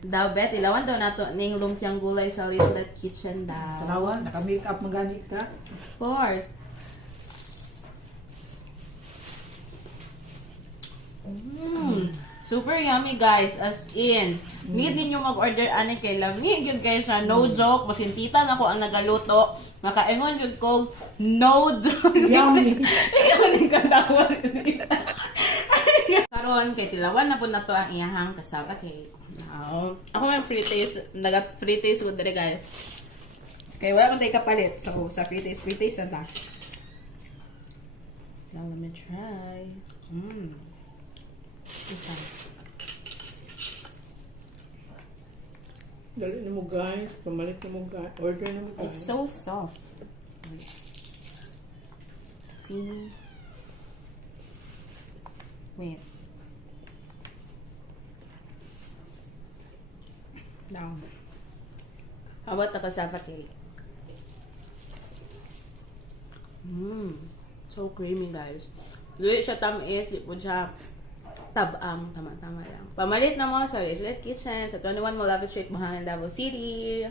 Daw, bet, ilawan daw nato ning lumpiang gulay sa Little Kitchen daw. Tanawan, naka-make up maganit ka. Of course. Super yummy guys, as in. Need ninyo mag-order ani kay love ni yun guys na no joke. Masintita na ko ang nagaluto. Nakaingon yun ko, no joke. Yummy. Ikaw ni katawag. Karon kay tilawan na po na to ang iyahang cassava cake. Ako nga free taste, naga-free taste ko dire guys. Kaya wala man tayo kapalit sa free taste na ta. Now let me try. Ito. Dali na mo guys, pamalit na mo guys, order na mo guys. It's so soft. Wait. Now. How about the cassava cake? So creamy guys. Luwi siya tamis, di po siya tabang, tama-tama lang. Pamalit na mo sa Little Kitchen sa 21 Molave Street, Bohanga, Davao City.